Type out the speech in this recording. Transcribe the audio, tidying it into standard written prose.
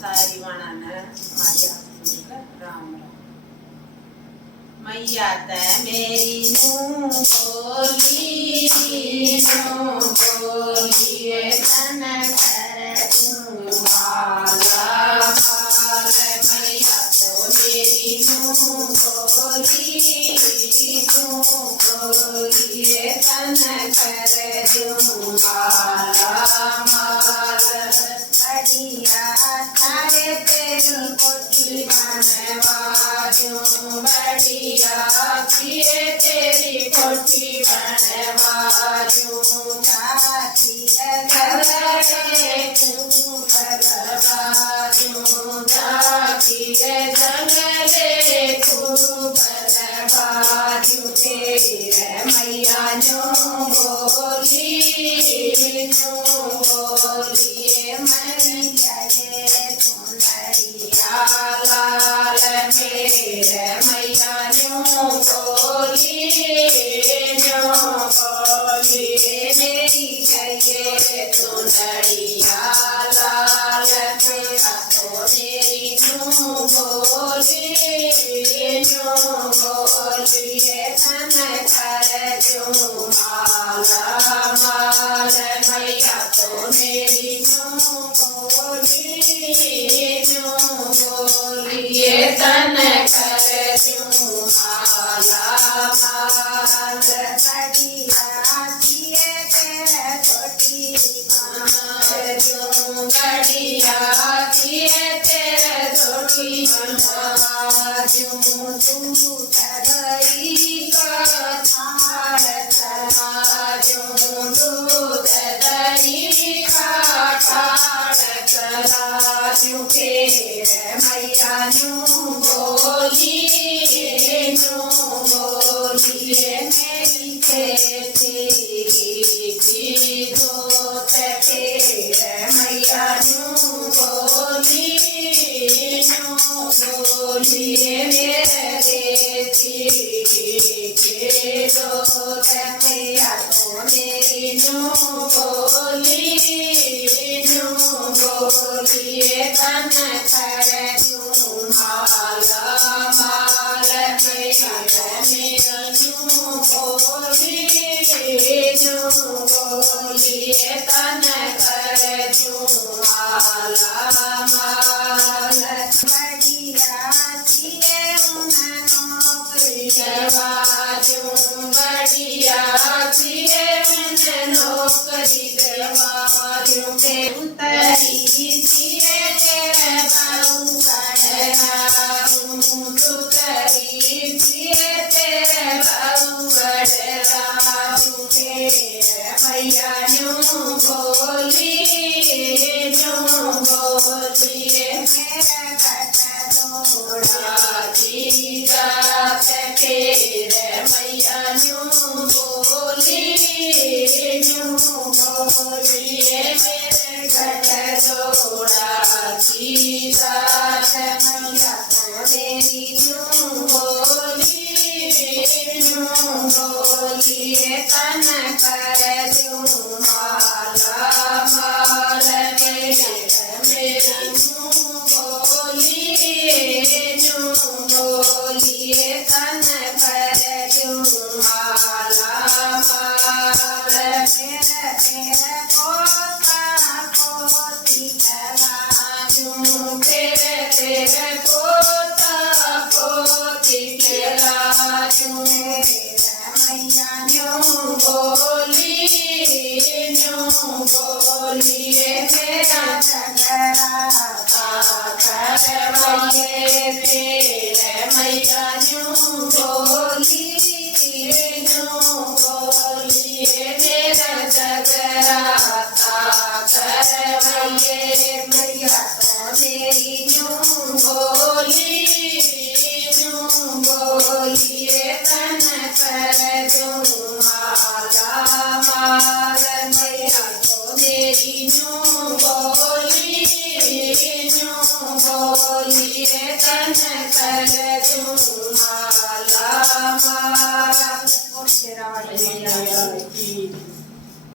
सारी वाणाने मारिया राम राम। मैया ते मेरी नू बोलिए तन कर माला माल। मैया तो मेरी नू बोलिए तन कर माला माल। बढ़िया थारे तेरी कोठी बनवाजू, बढ़िया फिरे तेरी कोठी बनवाजू। जाती जंगले तू बनवाजू, जाती जंगले तू बनवाजू। तेरे मैया नो बोलिए मरी चले सुंदरिया लाल। मेरे मैया नो बोलिए मेरी जगे सुंदरिया लाल। मेरा तो मेरी नो बोलिए तन कर माला माल। मैया तो मेरी नो बोलिए तन कर माला माल। बढ़िया दिए तेरे छोटी बनवाजू, बढ़िया दिए तेरे छोटी बनवाजू। तू तगई का थाल तराजू, दूध दही का थाल तराजू। तेरे मैया नो बोलिए मेरी खेती की दोत। तेरे मैया नो बोलिए मेरे देती के दोत। मैया तो मेरी नो बोलिए तन कर माला माल। मैया तो मेरी नो बोलिए तन कर माला माल। बढ़िया दिए नौकरी देवाजू, बढ़िया दिए नौकरी देवाजू। उतरी दिए तेरे बाऊ बड़राऊ, उतरी दिए तेरे बाऊ बड़राऊ। तेरे मैया नो बोलिए मेरे घट दौड़ा जी जात। तेरे मैया नो बोलिए मेरे घट दौड़ा जी जात। मैया तो मेरी नो बोलिए तन कर माला माल। मेरी नो बोलिए तन कर माला माल। तेरे पोता पोती कराजू, तेरे पोता पोती कराजू। मेरे मैया नो बोलिए मेरा झगड़ा करवाइए। तेरे मैया नो बोलिए मेरा झगड़ा करवाइए। मैया तो मेरी नो बोलिए तन कर माला माल। मैया तो मेरी नो